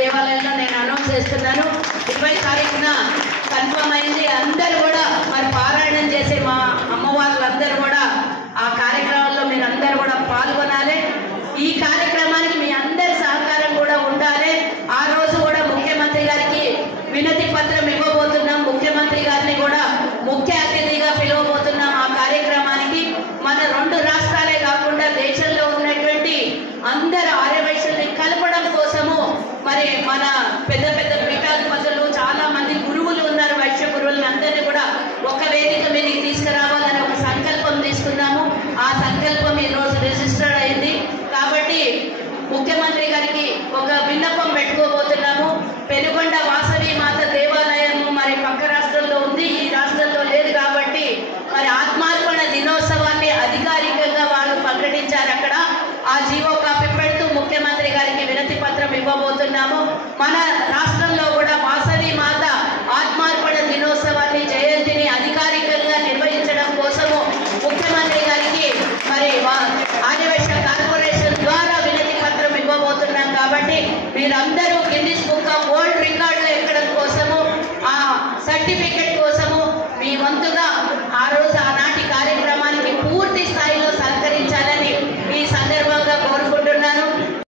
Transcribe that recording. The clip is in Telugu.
దేవాలయంలో నేను అనౌన్స్ చేస్తున్నాను. 20 తారీఖున కన్ఫర్మ్ అయింది. అందరూ కూడా మరి పారాయణం చేసే మా అమ్మవార్లందరూ కూడా ఆ కార్యక్రమంలో మీరు అందరూ కూడా పాల్గొనాలి. ఈ కార్యక్రమానికి మీ అందరి సహకారం కూడా ఉండాలి. ఆ రోజు కూడా ముఖ్యమంత్రి గారికి వినతి పత్రం ఇవ్వబోతున్నాం. ముఖ్యమంత్రి గారిని కూడా ముఖ్య అతిథిగా పిలవబోతున్నాం. ఆ కార్యక్రమానికి మన 2 రాష్ట్రాలే కాకుండా దేశంలో ఉన్నటువంటి అందరు ఆర్యవైశ్యుల్ని కలపడం కోసము మరి మన పెద్ద పెద్ద పీఠాధిపతులు చాలా మంది గురువులు ఉన్నారు. వైశ్య గురువులను అందరినీ కూడా ఒక వేదిక మీదకి తీసుకురావాలని ఒక సంకల్పం తీసుకున్నాము. ఆ సంకల్పం ఈరోజు రిజిస్టర్డ్ అయింది. కాబట్టి ముఖ్యమంత్రి గారికి ఒక విన్నపం పెట్టుకోబోతున్నాము. పెనుగొండ వాసవి మాత దేవాలయం మరి పక్క రాష్ట్రంలో ఉంది, ఈ రాష్ట్రంలో లేదు. కాబట్టి మరి ఆత్మార్పణ దినోత్సవాన్ని అధికారికంగా వాళ్ళు ప్రకటించారు. అక్కడ ఆ జీవో కాపీ పెడుతూ ముఖ్యమంత్రి గారికి వినతి పత్రం ఇవ్వబోతున్నాము. మన రాష్ట్రంలో కూడా వాసవి మాత ఆత్మార్పణ దినోత్సవాన్ని జయంతిని అధికారికంగా నిర్వహించడం కోసము ముఖ్యమంత్రి గారికి మరి ఆర్యవైశ్య కార్పొరేషన్ ద్వారా వినతి పత్రం ఇవ్వబోతున్నాం. కాబట్టి మీరందరూ గిన్నిస్ బుక్ ఆఫ్ వరల్డ్ రికార్డులు ఎక్కడం కోసము ఆ సర్టిఫికెట్ కోసము మీ వంతుగా